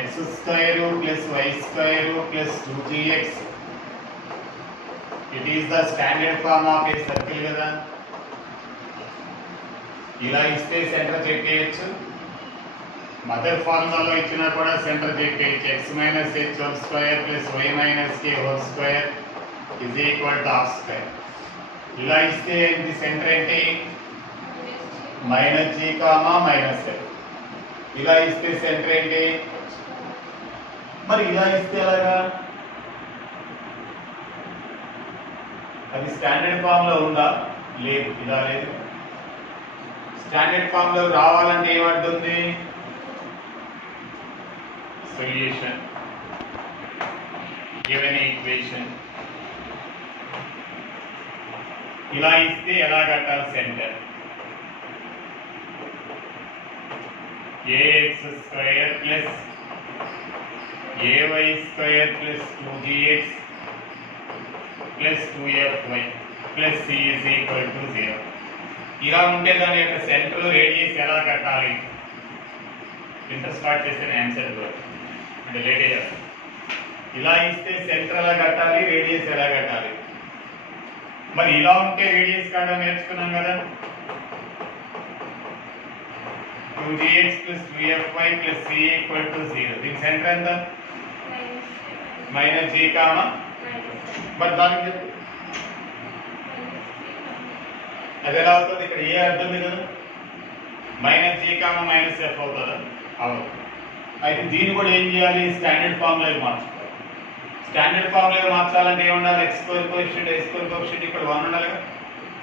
x square plus y square plus 2gx. It is the standard form of a circle కదా. ఇలా ఇస్తే centre చెప్పేయచ్చు. Mother ఫార్ములాలో ఇచ్చినా కూడా centre చెప్పేయచ్చు. x minus h whole square plus y minus k whole square is equal to half square. ఇలా ఇస్తే ఇది centre ఏంటి? Minus g comma minus l. ఇలా ఇస్తే సెంటర్ ఏంటి? మరి ఇలా ఇస్తే ఎలాగా? అది స్టాండర్డ్ ఫామ్ లో ఉందా? లేదు, ఇలా లేదు. స్టాండర్డ్ ఫామ్ లో రావాలంటే ఏమవుతుంది? Solution given equation. ఇలా ఇస్తే ఎలా కట్టాలి centre? ax square plus ay square plus 2gx plus 2fy plus c is equal to 0. ఇలా ఉంటే దాని యొక్క సెంటర్ రేడియస్ ఎలా కట్టాలి? ఇంటర్ స్టార్ట్ చేస్తే ఆన్సర్ అంటే లేట్. ఇలా ఇస్తే సెంటర్ ఎలా కట్టాలి, రేడియస్ ఎలా కట్టాలి? మరి ఇలా ఉంటే రేడియస్ కట్టడం నేర్చుకున్నాం కదా. 2gx plus 2fy plus c equal to 0. దీని సెంటర్ ఎంత? Minus g comma. మరి దానికి చెప్పు అది ఎలా అవుతుంది? ఇక్కడ ఏ అర్థం కదా, minus g comma minus f అవుతుందా? అవును. అయితే దీన్ని కూడా ఏం చేయాలి? స్టాండర్డ్ ఫార్ములాకి మార్చుకోవాలి. స్టాండర్డ్ ఫార్ములాకి మార్చాలంటే ఏముండాలి? x square coefficient y square coefficient ఇక్కడ 1 ఉండాలి కదా.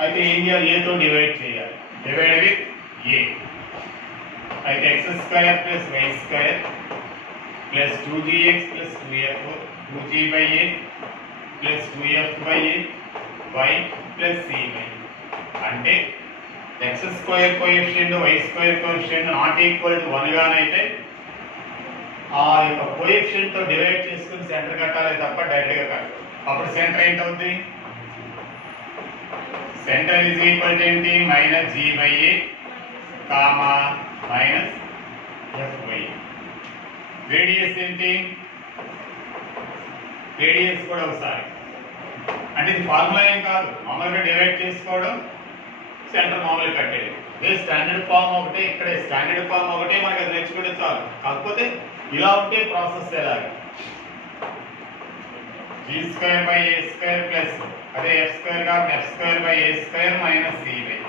అయితే ఏం చేయాలి? a తో డివైడ్ చేయాలి. Divide with a. అయితే x square plus y square plus 2gx plus 2g by a plus 2f by a y plus c by a. అంటే x square coefficient y square coefficient not equal to 1 గానైతే ఆ యొక్క coefficient తో divide చేసుకుని centre కట్టాలి తప్ప direct గా కట్టాలి. అప్పుడు సెంటర్ ఏంటవుతుంది? సెంటర్ ఇస్ ఈక్వల్ టు ఏంటి? Minus g by a comma minus f by a. Radius ఏంటి? రేడియస్ కూడా ఒకసారి అంటే ఇది ఫార్ములా ఏం కాదు, మామూలుగా డివైడ్ చేసుకోవడం, సెంటర్ మామూలుగా కట్టేది. ఇదే స్టాండర్డ్ ఫార్మ్ ఒకటే. ఇక్కడ స్టాండర్డ్ ఫార్మ్ ఒకటే మనకి అది నేర్చుకుంటే చాలు. కాకపోతే ఇలా ఉంటే ప్రాసెస్ ఎలాగా? g square by a square plus అదే f స్క్వేర్ కాబట్టి f square by a square minus c by.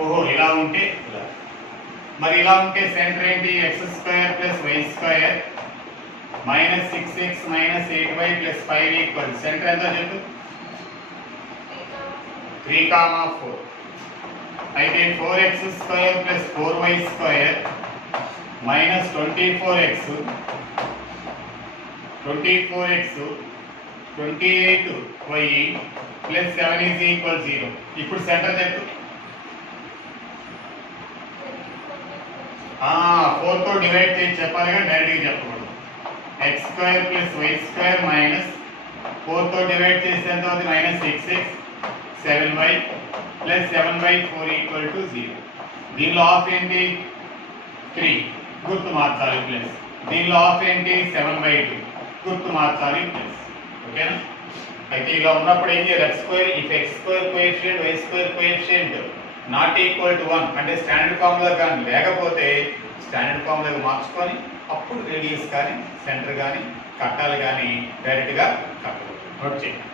ఓహో, ఇలా ఉంటే ఇలా. మరి ఇలా ఉంటే సెంటర్ ఏంటి? x square plus y square minus 6x minus 8y plus 5 equal centre ఎంత చెప్పు? 3, 4. అయితే 4x square plus 4y square minus 24x 28y plus 7 is equal 0. ఇప్పుడు సెంటర్ చెప్పు. 4 తో డివైడ్ చేసి చెప్పాలి కానీ డైరెక్ట్గా చెప్పకూడదు. x square plus y square minus 4 తో డివైడ్ చేస్తే ఎంత అవుతుంది? Minus 6x 7y plus 7/4 equal to 0. దీనిలో ఆఫ్ ఏంటి? 3 గుర్తు మార్చాలి ప్లస్. దీనిలో ఆఫ్ ఏంటి? 7/2 గుర్తు మార్చాలి ప్లస్. ఓకేనా? అయితే ఇలా ఉన్నప్పుడు ఏం చేయాలి? x square if x square coefficient y square coefficient not equal to 1 అంటే స్టాండర్డ్ ఫార్ములా కానీ లేకపోతే స్టాండర్డ్ ఫార్ములాగా మార్చుకొని అప్పుడు రేడియస్ కానీ సెంటర్ కానీ కట్టాలి కానీ డైరెక్ట్గా కట్టకూడదు. నోట్ చేయండి.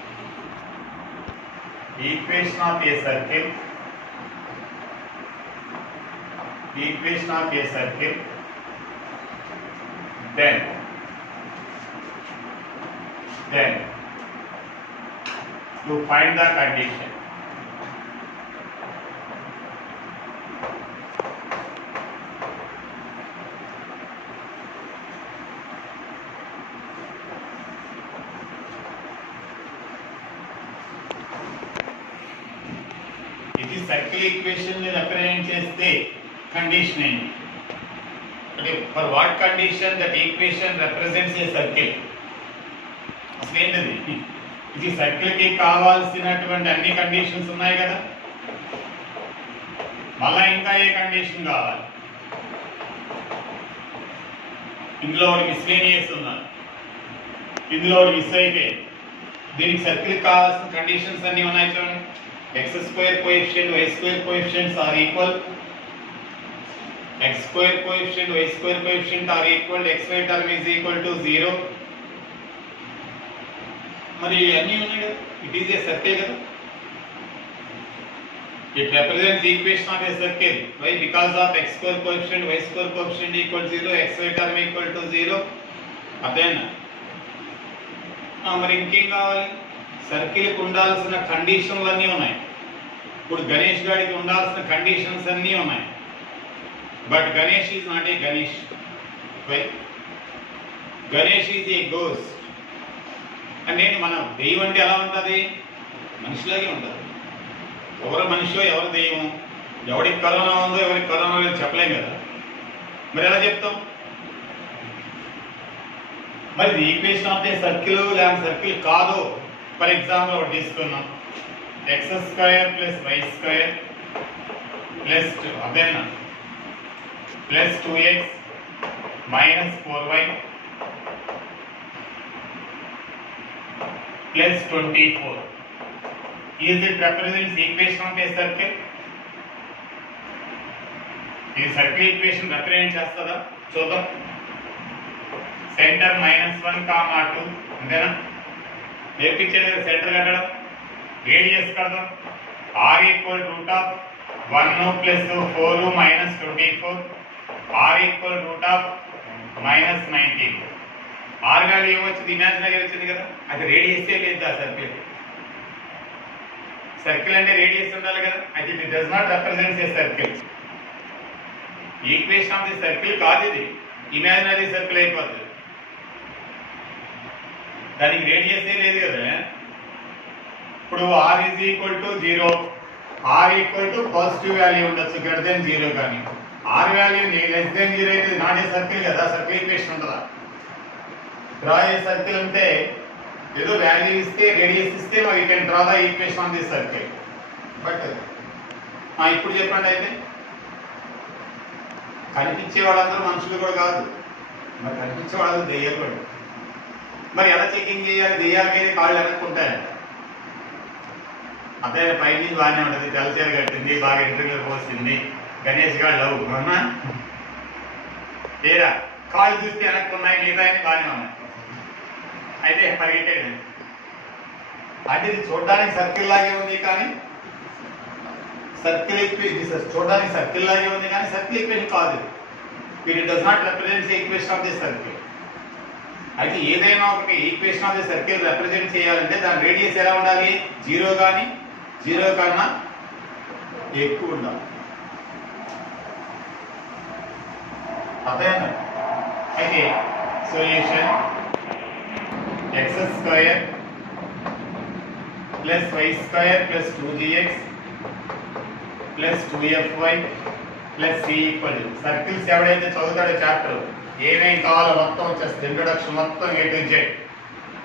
Equation of a circle, equation of a circle, then to find the condition. ఇది సర్కిల్ ఈక్వేషన్ ని రిప్రజెంట్ చేస్తే కండిషన్ ఏంటి అంటే for what condition that equation represents a circle? అసలు ఏంటిది? ఇది సర్కిల్ కి కావాల్సినటువంటి అన్ని కండిషన్స్ ఉన్నాయి కదా. మళ్ళా ఇంకా ఏ కండిషన్ కావాలి? ఇందులో ఒకటి మిస్లేనియస్ ఉన్నారు, ఇందులో ఒకటి మిస్ అయిపోయింది. దీనికి సర్కిల్ కావాల్సిన కండిషన్స్ అన్నీ ఉన్నాయి చూడండి. X square coefficient Y square coefficients are equal, X square coefficient Y square coefficient are equal, X Y term is equal to 0. మరి అన్నీ ఉన్నాయి కదా, ఇట్ ఈజ్ ఏ సర్కిల్ కదా. It represents the equation of a circle. Why? Because of x square coefficient, y square coefficient equal 0, xy term equal to 0. అదేనా మరి ఇంకేం కావాలి? సర్కిల్కి ఉండాల్సిన కండిషన్లు అన్నీ ఉన్నాయి. ఇప్పుడు గణేష్ గారికి ఉండాల్సిన కండిషన్స్ అన్నీ ఉన్నాయి. But Ganesh is not a Ganesh. Why? Ganesh is a ghost. అంటే మన దెయ్యం అంటే ఎలా ఉంటుంది? మనిషిలాగే ఉంటుంది. ఎవరు మనిషో ఎవరు దెయ్యం, ఎవరికి కరోనా ఉందో ఎవరికి కరోనా లేదో చెప్పలేం కదా. మరి ఎలా చెప్తాం? మరి ఈక్వేషన్ ఆఫ్ ఏ సర్కిల్ లేదా సర్కిల్ కాదు. ఫర్ ఎగ్జాంపుల్ ఒకటి తీసుకున్నాం, x square plus y square plus అదేనా plus 2x minus 4y plus 24. Is it represents equation of a circle? ఈ సర్కిల్ ఈక్వేషన్ రిప్రజెంట్ చేస్తుందా చూద్దాం. సెంటర్ -1, 2 అంతేనా? నేర్పించేది కదా సెంటర్ కట్టడం. రేడియస్ కడదాం. r equal root of 1 plus 4 minus 24, r equal root of minus 19. r value ఏమొచ్చింది? Imaginary వచ్చింది కదా. అది రేడియస్ లేదు ఆ సర్కిల్. సర్కిల్ అంటే రేడియస్ ఉండాలి కదా. అయితే it does not represents a circle. Equation of the circle కాదు ఇది, ఇమాజినరీ సర్కిల్ అయిపోతుంది. దానికి రేడియస్ లేదు కదా. ఇప్పుడు r is equal to 0, r equal to positive value ఉండొచ్చు గ్రేటర్ దెన్ 0. కానీ r వాల్యూ లెస్ దెన్ 0 అయితే నాట్ ఏ సర్కిల్ కదా. సర్కిల్ ఈక్వేషన్ ఉంటుందా? డ్రా ఏ సర్కిల్ అంటే ఏదో వాల్యూ ఇస్తే రేడియస్ ఇస్తే మరి you can draw the equation on this circle. But ఇప్పుడు చెప్పండి, అయితే కనిపించే వాళ్ళందరూ మనుషులు కూడా కాదు, మరి కనిపించే వాళ్ళందరూ దెయ్యాలు కూడా. మరి ఎలా చెకింగ్ చేయాలి? దెయ్యాలకి అయితే కాళ్ళు వెనక్కుంటాయంట. అదే పైన బాగానే ఉంటుంది, తెల్లచీర కట్టింది, బాగా ఇంటర్వ్యూలు పోసింది, గణేష్ గారు లవ్ అవునా? లేదా కాళ్ళు చూస్తే వెనక్కున్నాయి, మిగతా బాగానే ఉన్నాయి. అయితే పరిగెట్టేది అంటే ఇది చూడడానికి సర్కిల్ లాగే ఉంది, కానీ సర్కిల్ చూడడానికి సర్కిల్ లాగే ఉంది కానీ సర్కిల్ ఈక్వేషన్ కాదు. It does not represent equation of the circle. అయితే ఏదైనా ఒకటి equation of the circle represent చేయాలంటే దాని రేడియస్ ఎలా ఉండాలి? 0 కానీ 0 కన్నా ఎక్కువ ఉండాలి. అదేనా? అయితే solution x square plus y square plus 2gx plus 2fy plus c equal. Circles ఎవడైతే చదువుతాడో చాప్టర్ ఏమేం కావాలో మొత్తం వచ్చేస్తుంది. ఇంట్రొడక్షన్ మొత్తం A to Z,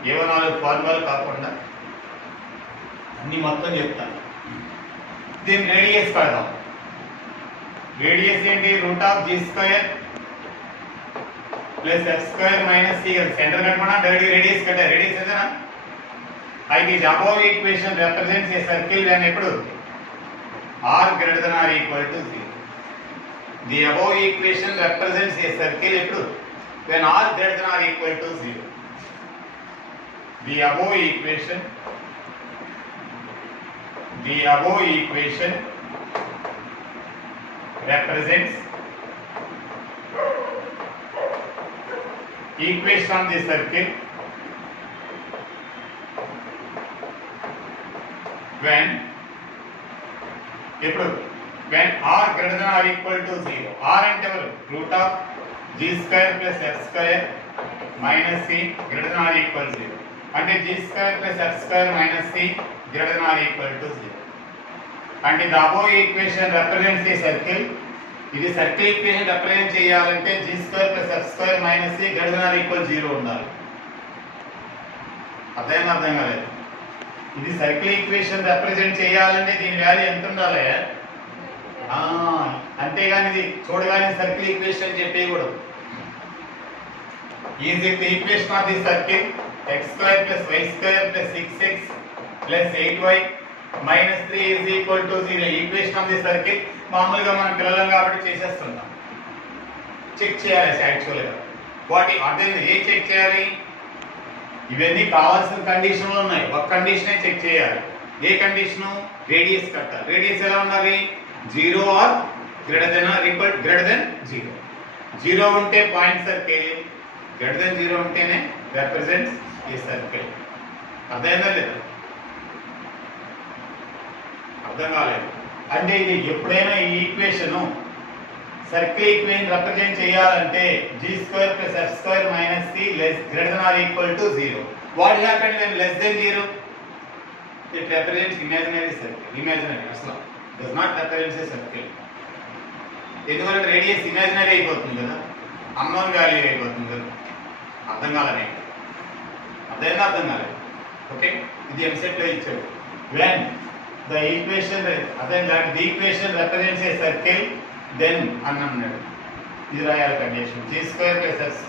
ఏవో 4 ఫార్ములాలు కాకుండా అన్ని మొత్తం చెప్తాను. దీని రేడియస్ పెడదాం. రేడియస్ ఏంటి? Root of g square plus x square minus c. Centre కట్టమన్నా డైరెక్ట్ రేడియస్ కట్టే. రేడియస్ ఏదైనా అయితే ఇది above equation represents a circle when ఎప్పుడు r greater than or equal to 0. The above equation represents a circle ఎప్పుడు when r greater than or equal to 0. The above equation represents equation of the circle when r greater than or equal to 0. r అంటే root of g square plus f square minus c greater than or equal to 0. అంటే g square plus f square minus c greater than or equal to 0. అంటే the above equation represents a circle. ఇది circle equation represent చేయాలంటే g square plus f square minus c greater than or equal 0 ఉండాలి. అర్థం కాలేదు. ఇది circle equation represent చేయాలంటే దీని value ఎంత ఉండాలి? అంతేగాని ఇది చూడగానే సర్కిల్ ఈక్వేషన్ చెప్పేయకూడదు. Is it the equation of the circle x square plus y square plus 6x plus 8y minus 3 is equal to 0? Equation of the circle మామూలుగా మనం పిల్లలం కాబట్టి చేసేస్తుంటాం. చెక్ చేయాలి యాక్చువల్గా వాటి అదే ఏం చెక్ చేయాలి, ఇవన్నీ కావాల్సిన కండిషన్లు ఉన్నాయి. ఒక కండిషనే చెక్ చేయాలి. ఏ కండిషను? రేడియస్ కట్టాలి. రేడియస్ ఎలా ఉండాలి? 0 ఆర్ గ్రేటర్ దెన్ 0. 0 ఉంటే పాయింట్ సర్కిల్, గ్రేటర్ దెన్ 0 ఉంటేనే రిప్రజెంట్స్ ఏ సర్కిల్. అర్థమైందా లేదా? అర్థం కాలేదు అంటే ఇది ఎప్పుడైనా ఈ ఈక్వేషన్ సర్కిల్ ఈక్వేషన్ రిప్రజెంట్ చేయాలంటే g² + f² - c greater than or equal to 0. What happened when less than 0? It represents imaginary circle. Imaginary asla does not represent a circle. ఎందుకంటే రేడియస్ ఇమాజినరీ అయిపోతుంది కదా, అన్నోన్ వాల్యూ అయిపోతుంది కదా. అర్థం కాలనే అర్థం కాలేదు. Okay, ఇది ఎంసెట్ లో ఇచ్చాడు. when the equation the equation represents a circle then అన్నాడు. ఇది రాయాలి condition g² + f²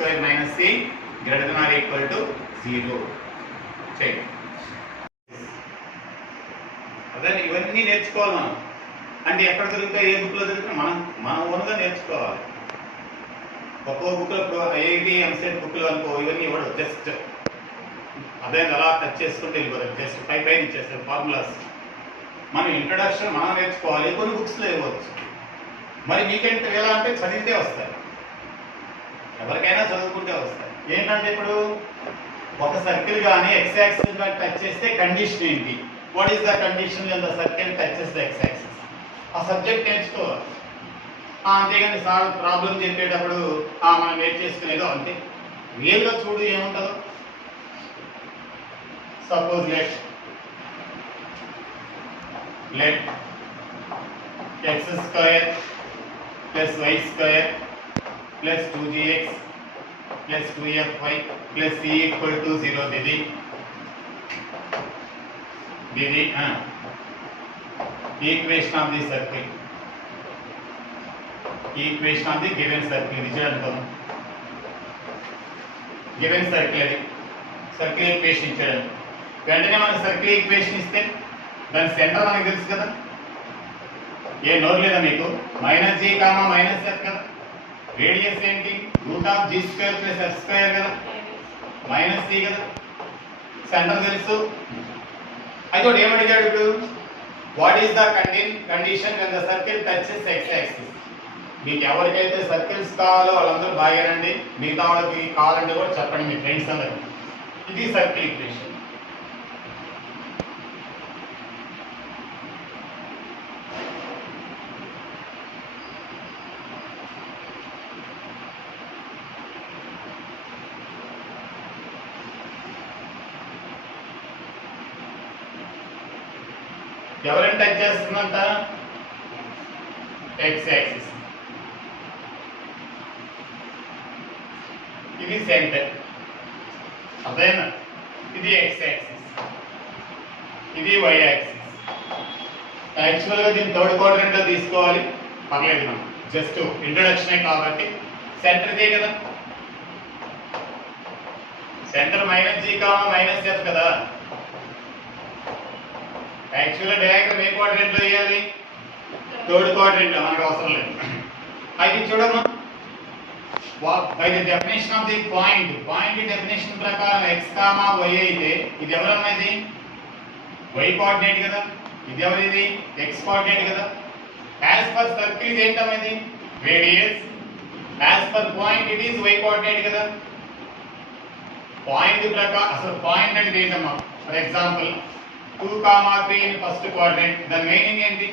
- c greater than or equal to 0. Check అదే ఇవన్నీ నేర్చుకోవాలి మనం. అంటే ఎక్కడ దొరుకుతాయి, ఏ బుక్లో దొరికితే మనం ఓన్గా నేర్చుకోవాలి. ఒక్కో బుక్లో ఇప్పుడు ఐఐటి ఎంసెట్ బుక్లో అనుకో ఇవన్నీ ఇవ్వడు, జస్ట్ అదే అలా టచ్ చేసుకుంటే వెళ్ళిపోతారు. జస్ట్ పైన ఇచ్చేస్తారు ఫార్ములాస్. మనం ఇంట్రడక్షన్ మనం నేర్చుకోవాలి, కొన్ని బుక్స్లో ఇవ్వచ్చు. మరి మీకేంటి ఎలా అంటే చదివితే వస్తాయి, ఎవరికైనా చదువుకుంటే వస్తాయి. ఏంటంటే ఇప్పుడు ఒక సర్కిల్ కానీ ఎక్స్ యాక్సిస్ కానీ టచ్ చేస్తే కండిషన్ ఏంటి? What is the condition when the circle touches the x axis? ఆ సబ్జెక్ట్ నేర్చుకోవాలి. అంతేగాని సార్ ప్రాబ్లం చెప్పేటప్పుడు మనం నేర్చేసుకునేదో అంతే. రియల్గా చూడు ఏముంటుందో. Suppose let x² + y² + 2gx + 2fy + c = 0. ఇది equation of the circle, equation of the given circle. ఇది చూడండి, గివెన్ సర్కిల్ అది సర్కిల్ ఈక్వేషన్ ఇచ్చాడు. వెంటనే మనకి సర్కిల్ ఈక్వేషన్ ఇస్తే దాని సెంటర్ మనకు తెలుసు కదా. ఏ నోరు లేదా మీకు? -g, -f కదా. రేడియస్ ఏంటి? √g² + f² కదా, -c కదా. సెంటర్ తెలుసు. అయితే ఏమడిగాడు ఇప్పుడు? What is the condition when the circle touches x axis? మీకు ఎవరికైతే సర్కిల్స్ కావాలో వాళ్ళందరూ బాగానండి, మిగతా వాళ్ళకి కావాలంటే కూడా చెప్పండి మీ ఫ్రెండ్స్ అందరికి. ఇది సర్కిల్ ఈక్వేషన్. ఎవరైనా టచ్ చేస్తుందంట? X axis. ఇది సెంటర్. అదేనా? ఇది ఎక్స్ యాక్సిస్, ఇది వై యాక్సిస్. యాక్చువల్గా దీన్ని థర్డ్ క్వాడ్రంట్లో తీసుకోవాలి, పర్లేదు. మనం జస్ట్ ఇంట్రొడక్షనే కాబట్టి సెంటర్ ఇదే కదా. సెంటర్ -g, -f కదా. యాక్చువల్గా డయాగ్రామ్ ఏ క్వాడ్రంట్లో వేయాలి? థర్డ్ క్వాడ్రంట్లో. మనకు అవసరం లేదు. అయితే చూడమ్మా, by the definition of the point definition ప్రకారం x, y అయితే ఇది ఎవరన్నా? ఇది y కోఆర్డినేట్ కదా. ఇది ఎవరిది? x కోఆర్డినేట్ కదా. యాజ్ పర్ సర్కిల్ ఇది ఏంటమ్మా? ఇది radius. As per point it is y coordinate కదా. పాయింట్ ప్రకారం అసలు పాయింట్ అంటే ఏంటమ్మా? For example 2, 3 in first quadrant. The meaning ఏంటి?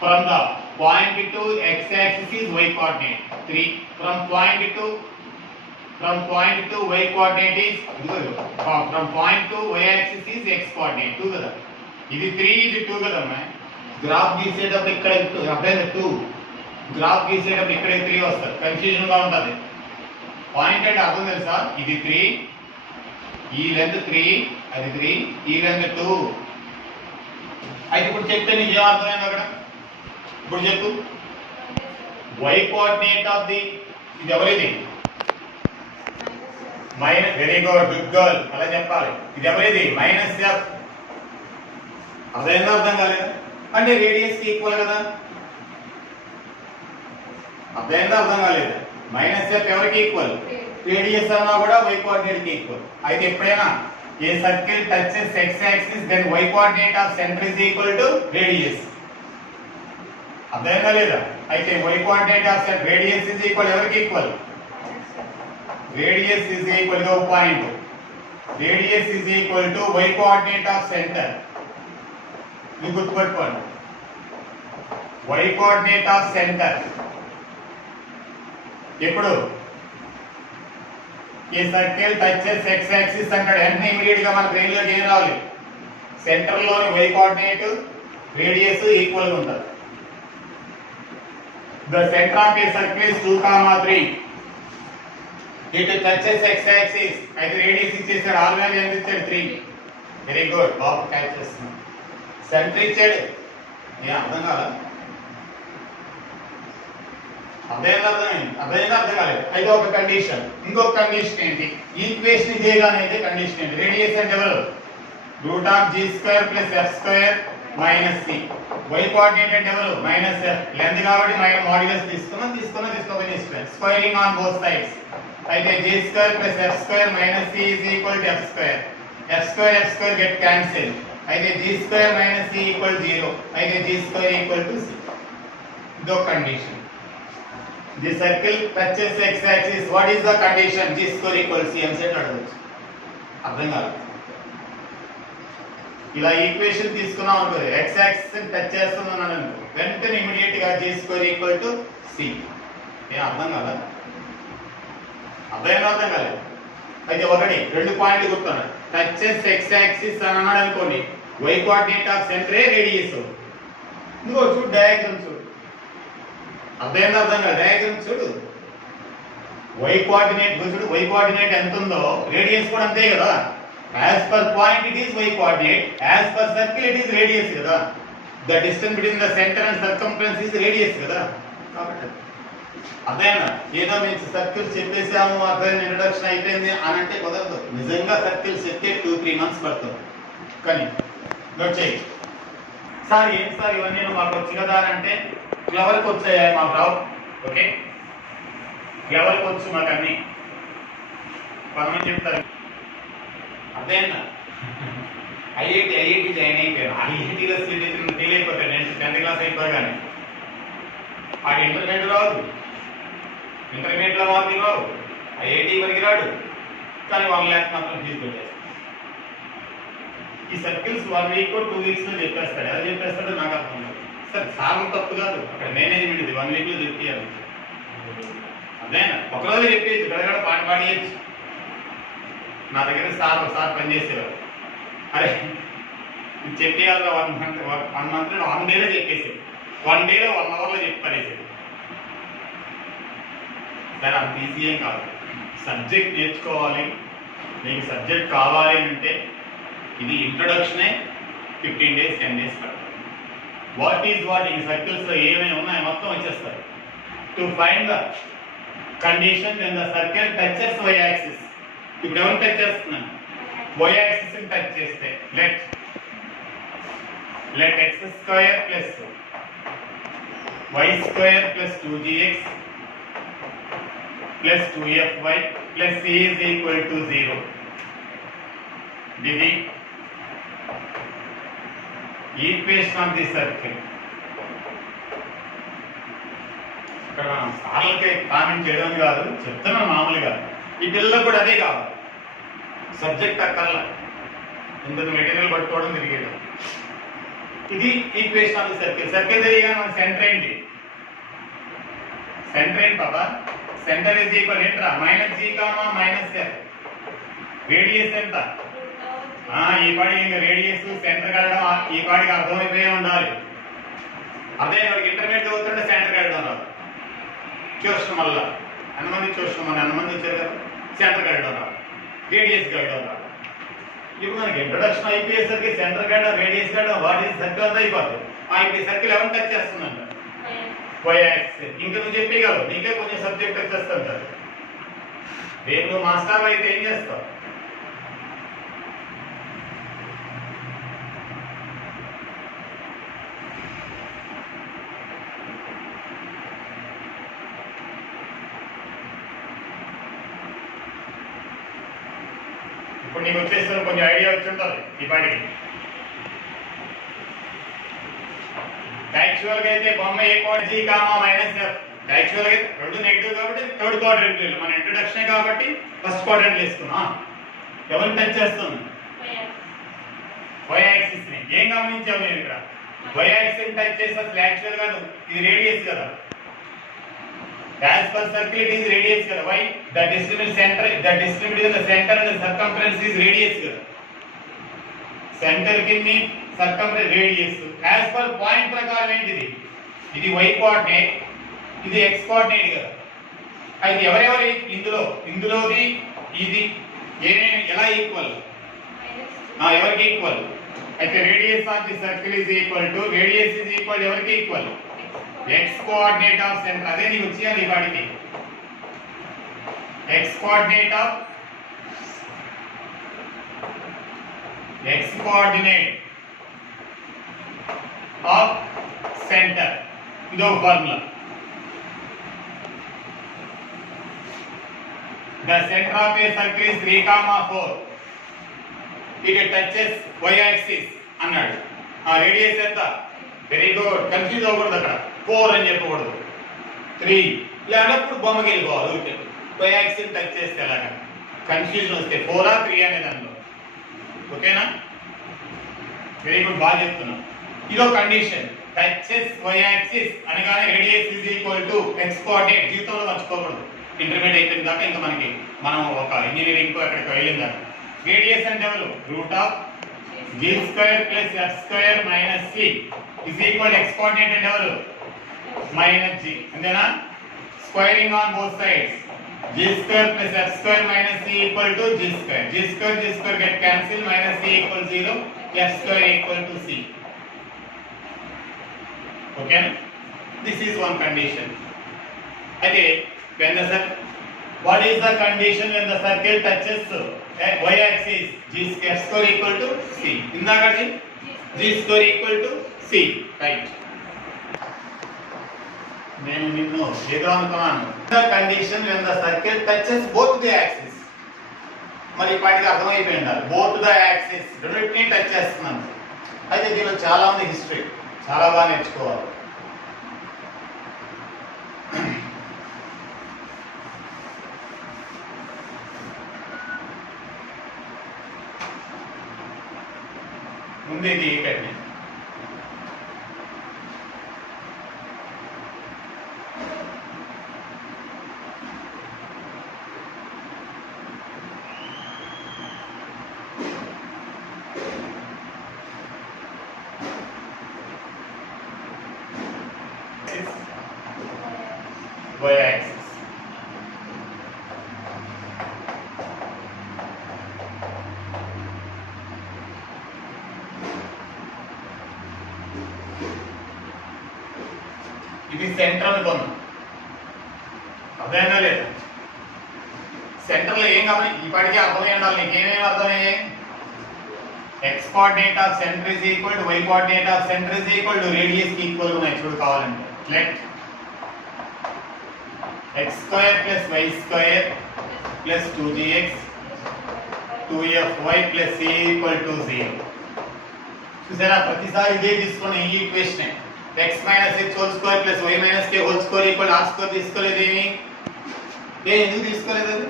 From the point to x axis is y coordinate 3. From point to y coordinate is from point to y axis is x coordinate 2 కదా. ఇది 3, ఇది 2 కదమ్మా. Graph గీసేటప్పుడు ఇక్కడ 2, graph గీసేటప్పుడు ఇక్కడ 3 వస్తుంది. Confusion గా ఉంటుంది. పాయింట్ అంటే అర్థం తెలుసా? ఇది 3, ఈ లెంత్ 3, అది 3, ఈ లెంత్ 2. అయితే ఇప్పుడు చెప్తే నీకు ఏమర్థమైంది అక్కడ? ఇప్పుడు చెప్పు. y కోఆర్డినేట్ ఆఫ్ ది, ఇది ఎవరిది? మైనస్ వెరీ గుడ్ గర్ల్ అలా చెప్పాలి. ఇది ఎవరిది మైనస్ ఎఫ్. అదేనా అర్థం కాలేదా? అంటే రేడియస్ కి ఈక్వల్ కదా. అదేనా అర్థం కాలేదు? మైనస్ ఎఫ్ ఎవరికి ఈక్వల్? రేడియస్ అన్నా కూడా y కోఆర్డినేట్ కి ఈక్వల్. అయితే ఎప్పుడైనా a circle touches x axis then y coordinate of centre is equal to radius. అదేనా లేదా? అయితే y coordinate of centre radius is equal ఎవరికి equal? Radius is equal to point. Radius is equal to y coordinate of centre. ఇది గుర్తుపెట్టుకోండి. y coordinate of centre ఎప్పుడు ఈ circle touches x axis అంటాడు అంటే ఇమిడియట్ గా మన బ్రెయిన్ లోకి ఏం రావాలి? సెంటర్ లోని y కోఆర్డినేట్ రేడియస్ ఈక్వల్ గా ఉంటుంది. The centre of a circle is 2, 3. It touches x axis. అయితే రేడియస్ ఇచ్చేసాడు. ఆల్ వాల్యూ ఎంత ఇచ్చాడు? 3. Very good. బాబు క్యాచ్ చేస్తున్నాడు. సెంటర్ ఇచ్చాడు. ఏ అర్థం కాదా? అర్థం కాలేదు. అయితే ఒక కండిషన్. ఇంకొక కండిషన్ ఏంటి? ఈక్వేషన్ ఇదేగానే అయితే కండిషన్ ఏంటి? రేడియస్ అంటే ఎవరు? Route of g square plus f square minus c. y coordinate అంటే ఎవరు? Minus f. లెంత్ కాబట్టి మైనస్ మాడ్యులస్ తీసుకోమని స్క్వేరింగ్ ఆన్ బోత్ సైడ్స్. అయితే g square plus f square minus c is equal to f square. f square get cancel. అయితే g square minus c equal 0. అయితే g square equal to c. ఇదో condition. The circle touches x axis. What is the condition? G square equals c. EAMCET అడగొచ్చు. అర్థం కాదు. ఇలా equation తీసుకున్నాం అనుకో, x axis touch చేస్తున్నాను అనుకో, వెంటనే ఇమిడియట్ గా g square equal to c. ఏ అర్థం కాదా? అర్థం కాలేదు. అయితే ఒకటి రెండు పాయింట్లు గుర్తున్నాడు. టచెస్ x యాక్సిస్ అని అన్నాడు అనుకోండి, y coordinate of centre radius. ఇంకో చూడు డయాగ్రామ్ చూడు. అర్థం కాదు. డయాగ్రామ్ చూడు. y కోఆర్డినేట్ ఎంత ఉందో రేడియస్ కూడా అంతే కదా. As per point it is y coordinate, as per circle it is radius కదా. The distance between the centre and circumference is radius కదా. కాబట్టి అదేనా ఏదో మేము సర్కిల్స్ చెప్పేసాము, అర్థం ఇంట్రడక్షన్ అయిపోయింది అని అంటే కుదరదు. నిజంగా సర్కిల్స్ చెప్తే 2-3 months పడుతుంది. కానీ నోట్ చేయి. సార్ ఏం సార్ ఇవన్నీ మాకు వచ్చి కదా అంటే ఫ్లవర్కి వచ్చాయా? మాకు రావు. ఓకే, ఫ్లవర్కి వచ్చు మాకు అన్ని. కొంతమంది చెప్తారు అదేనా ఐఐటి జాయిన్ అయిపోయాను. ఐఐటీలో ఫెయిల్ అయిపోతాడు. నేను 10th క్లాస్ అయిపోగానే ఆ ఇంటర్మీడియట్ రాదు, ఇంటర్మీడియట్లో మార్కులు రావు, ఐఐటి వరకు రాడు. కానీ 1 lakh మాత్రం ఫీజు పెట్టేస్తాడు. ఈ సర్కిల్స్ 1 week 2 weeks లో చెప్పేస్తాడు. ఎలా చెప్పేస్తాడో నాకు అర్థం కాదు. సార్ సారం తప్పు కాదు, అక్కడ మేనేజ్మెంట్ ఇది 1 week లో చెప్పేయాలి. అదేనా ఒకరోజు చెప్పేసి గడగడ పాట పాడేయచ్చు. నా దగ్గర ఒకసారి పనిచేసేవారు. అరే ఇది చెప్పేయాలి 1 month 1 day లో చెప్పేసేది. 1 day లో 1 hour లో చెప్పి పడేసేది. సరే అంత ఈజీ ఏం కాదు. సబ్జెక్ట్ నేర్చుకోవాలి. నీకు సబ్జెక్ట్ కావాలి అంటే ఇది ఇంట్రొడక్షనే 15 days 10 days పడుతుంది. వాట్ ఈజ్ వాట్ ఈ సర్కిల్స్ లో ఏమేమి ఉన్నాయో మొత్తం వచ్చేస్తాయి. To find the condition when the circle touches y axis. ఇప్పుడు ఎవరు టచ్ చేస్తున్నాను? y యాక్సిస్ ని టచ్ చేస్తే let x square plus y square plus 2gx plus 2fy plus c is equal to 0. ఇది ఈక్వేషన్ ఆఫ్ ది సర్కిల్. ఇక్కడ సార్లకి comment చేయడం కాదు, చెప్తున్నాను మామూలుగా. ఈ పిల్లలకు కూడా అదే కావాలి. సబ్జెక్ట్ అక్కర్లా, ఇంత మెటీరియల్ పట్టుకోవడం తిరిగేది. ఇది equation of the circle. Circle తెలియగానే మన సెంటర్ ఏంటి? సెంటర్ ఏంటి పాపా? సెంటర్ ఇస్ ఈక్వల్ ఏంట్రా? Minus g comma minus f. Radius ఎంత? ఈ పాడికి ఇంకా రేడియస్ సెంటర్ కట్టడం ఈ పాడికి అర్థమైపోయే ఉండాలి. అదే వాడికి ఇంటర్మీడియట్ అవుతుంటే సెంటర్ కట్టడం రాదు. చూసిన మళ్ళా అన్నమంది చూసిన మన అన్నమంది వచ్చారు కదా, సెంటర్ కట్టడం రాదు, రేడియస్ కట్టడం రాదు. ఇప్పుడు మనకి ఇంట్రొడక్షన్ అయిపోయేసరికి సెంటర్ కట్టడం రేడియస్ కట్టడం వాట్ ఈస్ సర్కిల్ అంతా అయిపోతుంది. ఇప్పుడు సర్కిల్ ఎవరిని టచ్ చేస్తుందంట? y axis. ఇంకా నువ్వు చెప్పేయగలవు, నీకే కొంచెం సబ్జెక్ట్ వచ్చేస్తుంటారు. రేపు నువ్వు మాస్టర్ అయితే ఏం చేస్తావు? ఇప్పుడు నీకు వచ్చేసిన కొంచెం ఐడియా వచ్చి ఉంటుంది ఈ పాటికి. యాక్చువల్గా అయితే బొమ్మ ఏ coordinate g comma minus f. యాక్చువల్గా అయితే రెండు నెగిటివ్ కాబట్టి థర్డ్ క్వాడ్రంట్ మన ఇంట్రొడక్షన్ కాబట్టి ఫస్ట్ క్వాడ్రంట్ వేసుకున్నాం. ఎవరిని టచ్ చేస్తుంది? వై యాక్సిస్ ని. ఏం గమనించావు నేను ఇక్కడ? వై యాక్సిస్ టచ్ చేస్తే అసలు యాక్చువల్ గా ఇది రేడియస్ కదా. As per circle it is radius kada. Why? The distributed center, the distributed in the center and the circumference is radius kada. Center kinni circumference radius. As per point prakaram entidi? Idi y coordinate, idi x coordinate kada. అయితే ఎవరెవరు ఇందులోది ఇది ఎలా equal? ఎవరికి equal? అయితే radius of the circle is equal to radius is equal ఎవరికి equal? x coordinate of center. అదే నీకు వచ్చేయాలి ఈ వాడికి. x coordinate of center. ఇదో formula. The center of a circle is 3,4. It touches y axis అన్నాడు. ఆ రేడియస్ ఎంత? Very good. కన్ఫ్యూజ్ అవ్వకూడదు అక్కడ. 4 అని చెప్పకూడదు, 3 ఇలా అన్నప్పుడు బొమ్మకి వెళ్ళిపోవాలి. y యాక్సిస్ టచ్ చేస్తే అలాగా కన్ఫ్యూజన్ వస్తే 4 ఆ 3 అనే దానిలో. ఓకేనా? వెరీ గుడ్, బాగా చెప్తున్నా. ఇదో కండిషన్. టచెస్ y యాక్సిస్ అనగానే radius is equal to x coordinate. జీవితంలో మర్చిపోకూడదు. ఇంటర్మీడియట్ అయిపోయిన దాకా ఇంకా మనం ఒక ఇంజనీరింగ్ అక్కడికి వెళ్ళిన దాకా రేడియస్ అంటే ఎవరు? Route of g square plus f square minus c is equal x coordinate అంటే ఎవరు? Minus g. అంతేనా? Squaring on both sides. g square plus f square minus c equal to g square. g square get cancel, minus c equal 0, f square equal to c. Okay, this is one condition. అయితే when the what is the condition when the circle touches y axis? g square equal to c. ఇందాకది g square equal to c. Right. నేను నిన్ను ఏదో అనుకున్నాను. The condition when the circle touches both the axis. మరి పాటికి అర్థమైపోయి ఉండాలి. both the axis రెండింటిని touch చేస్తున్నాను. అయితే దీనిలో చాలా ఉంది హిస్టరీ, చాలా బాగా నేర్చుకోవాలి. ముందు ఇది ఏంటండి? y axis. ఇది సెంటర్ అనుకున్నాం. అర్థమైనా లేదు? సెంటర్ లో ఏం కావాలి ఈ పాటికి అర్థమై ఉండాలి. నీకేమేమి అర్థమయ్యాయి? x coordinate of centre is equal to y coordinate of centre is equal to radius కి ఈక్వల్ ఉన్నాయి. చూడు కావాలంటే let x square plus y square plus 2gx 2fy plus c equal to 0. చూసారా? ప్రతిసారి ఇదే తీసుకున్న ఈ equation x minus h whole square plus y minus k whole square equal r square తీసుకోలేదు. ఎందుకు తీసుకోలేదు? అది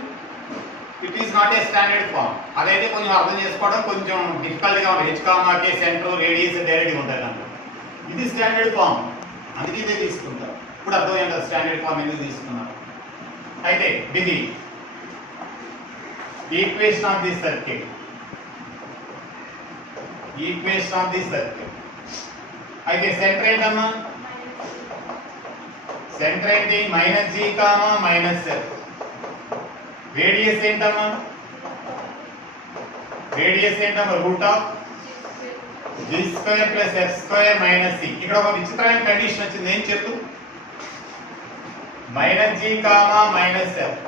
it is not a standard form. అదైతే కొంచెం అర్థం చేసుకోవడం కొంచెం డిఫికల్ట్ గా ఉంటుంది. h comma k centre radius direct ఉంటుంది దాంట్లో. ఇది స్టాండర్డ్ ఫామ్, అందుకే ఇదే తీసుకుంటారు. ఇప్పుడు అర్థమైందా స్టాండర్డ్ ఫామ్ ఎందుకు తీసుకున్నారు? అయితే ఇది equation of the circle. Equation of the circle. అయితే సెంటర్ ఏంటమ్మా? సెంటర్ ఏంటి? Minus G comma minus F. Radius ఏంటమ్మా? రేడియస్ ఏంటమ్మా? Root of G square plus F square minus C. ఇక్కడ ఒక విచిత్రమైన కండిషన్ వచ్చింది. ఏం చెప్పు? Minus G comma minus F.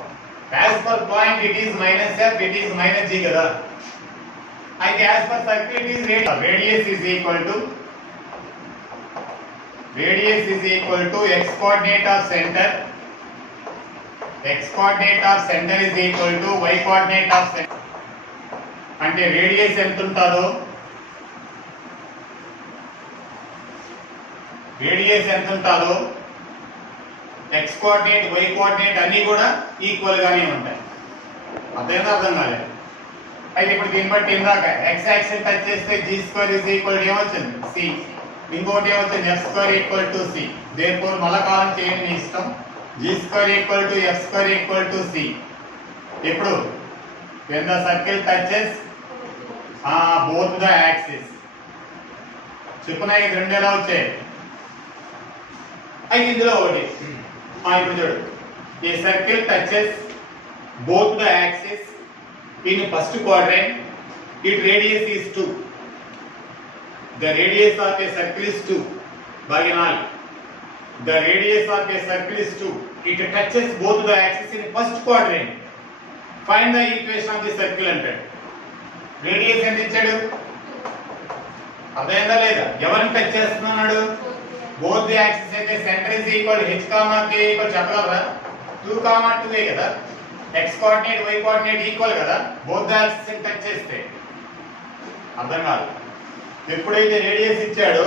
As per point it is minus F, it is minus G కదా. అయితే as per circle it is radius is equal to x coordinate of center, x coordinate of center is equal to y coordinate of center. అంటే radius ఎంత ఉంటుందో x coordinate y coordinate అన్నీ కూడా equal గానే ఉంటాయి. అర్థం కాలేదు. అయితే ఇప్పుడు దీన్ని బట్టి ఇందాక x యాక్సిస్ టచ్ చేస్తే g² ఏమొచ్చింది c, ఇంకోటి ఏమొచ్చింది f² c. దేర్ఫోర్ మళ్ళా కాలం చేయండి మీ ఇష్టం. g² f² c. ఇప్పుడు when the circle touches both the axis, చెప్పునా ఇది రెండు ఎలా వచ్చాయి. అయితే ఇందులో ఒకటి ఇప్పుడు చూడు, a circle touches both the axis in first quadrant, its radius is 2. The radius of a circle is 2 by 4. The radius of a circle is 2. It touches both the axis in first quadrant. Find the equation of the circle అంటాడు. Radius ఎంత ఇచ్చాడు, అర్థమైందా లేదా? ఎవరిని touch చేస్తున్నాడు? Both the axis అయితే centre is equal h, k equal చెప్పగలరా? 2, 2 కదా. x coordinate y coordinate equal కదా. బోత్ ది యాక్సిస్ ని టచ్ చేస్తే అర్థం కాదు. ఎప్పుడైతే రేడియస్ ఇచ్చాడో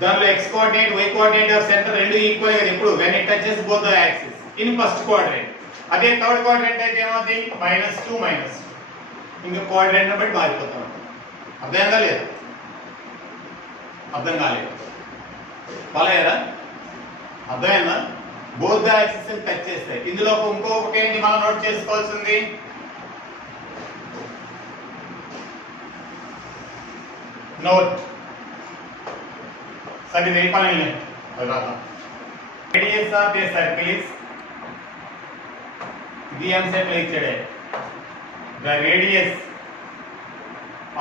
దానిలో x coordinate y coordinate of centre రెండు ఈక్వల్ కదా. ఇప్పుడు when it touches both the axis in first quadrant, అదే థర్డ్ క్వాడ్రంట్ అయితే ఏమవుతుంది -2 ఇంకా క్వాడ్రంట్ బట్టి మారిపోతాం. అర్థమైందా లేదా? అర్థం కాలేదు. ఫాలో అయ్యారా? అర్థమైందా? బోత్ ద యాక్సిస్ ని టచ్ చేస్తాయి. ఇందులో ఇంకొకటి ఏంటి మనం నోట్ చేసుకోవాల్సింది, నోట్ సరే ఇది అయిపోయింది. Radius of a circle is, ఇది ఎంసెట్ లో ఇచ్చాడే, the radius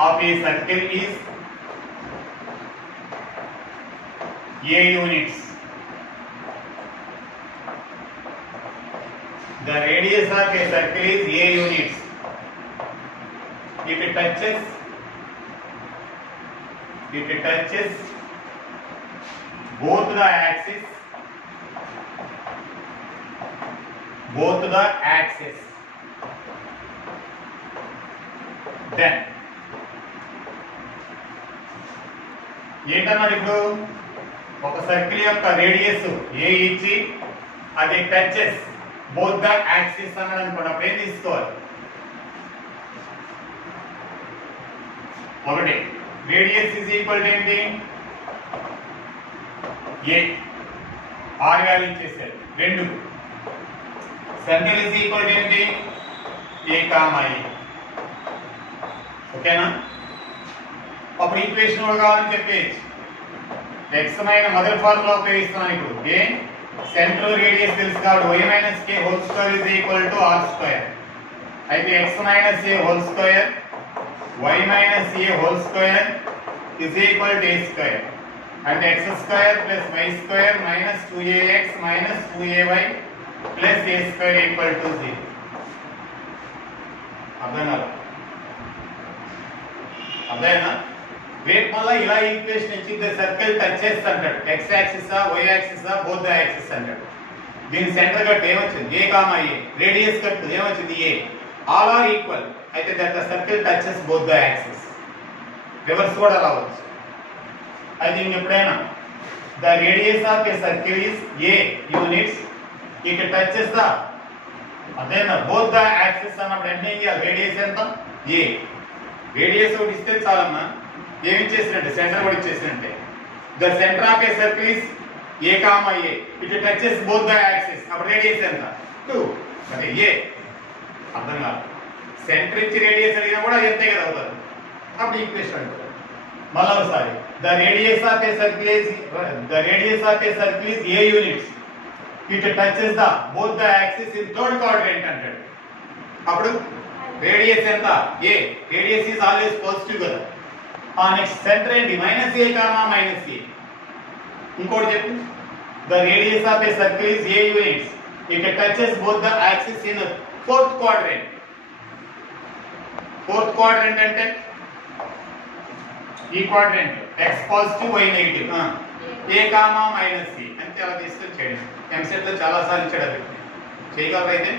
of a circle is a units. The radius of a circle is a units. If it touches both the axis, then ఏంటన్నాడు ఇప్పుడు, ఒక circle యొక్క radius ఏ ఇచ్చి అది touches both the axis అన్నాడు అనుకోండి. అప్పుడు ఏం తీసుకోవాలి? ఒకటి రేడియస్ ఈజ్ ఈక్వల్ టు ఏంటి, ఏ ఆర్ వాల్యూ ఇచ్చేసారు. రెండు సర్కిల్ ఈజ్ ఈక్వల్ టు ఏంటి, ఏ కామా ఏ. ఓకేనా? అప్పుడు ఈక్వేషన్ కూడా కావాలని చెప్పేసి x మైనస్ మొదటి ఫార్ములా ఉపయోగిస్తున్నాను. ఇప్పుడు ఏ సెంట్రల్ రేడియస్ తెలుసు కాబట్టి y minus k whole square is equal to r square. అయితే x minus a whole square y minus a whole square is equal to a square. అంటే x square plus y square minus 2ax minus 2ay plus a square equal to 0. అర్థమైనా? రేపు మళ్ళీ ఇలా equation ఇచ్చింది, circle touch చేస్తా అంటాడు. X axis y axis both the axis అంటాడు. దీని సెంటర్ కట్ ఏమొచ్చింది, a comma a. Radius cut ఏమొచ్చింది, ఏ. All are equal. అయితే that the circle touches both the axis. Reverse కూడా రావచ్చు. అయితే ఎప్పుడైనా the radius of a circle is a units, it touches the అదేనా బోత్ ద యాక్సిస్ అన్నప్పుడు అంటే ఏం చేయాలి, రేడియస్ ఎంత, ఏ. రేడియస్ ఒకటి ఇస్తే చాలమ్మా. ఏమి ఇచ్చేసినట్టే, సెంటర్ కూడా ఇచ్చేసినట్టే. The centre of a circle is a comma a, it touches both the axis. అప్పుడు రేడియస్ ఎంత, 2. అంటే ఏ. అర్థం కాదు. సెంటర్ ఇచ్చి రేడియస్ అడిగినా కూడా ఎంతే కదా అవుతుంది. అప్పుడు ఈక్వేషన్ అంటారు. మళ్ళీ ఒకసారి the radius of a circle is A units, it touches the both the axis in third quadrant అంటాడు. అప్పుడు రేడియస్ ఎంత, ఏ. రేడియస్ ఈజ్ ఆల్వేస్ పాజిటివ్ కదా. నెక్స్ట్ సెంటర్ ఏంటి, మైనస్ ఏ కామా మైనస్ ఏ. ఇంకోటి చెప్పు, the radius of a circle is a units. It touches both the axis in fourth quadrant. Fourth quadrant అంటే ఈ quadrant x positive y negative a comma minus c అంటే అలా తీసుకొని చేయండి. ఎంసెట్ లో చాలా సార్లు ఇచ్చాడు అది చేయగలరైతే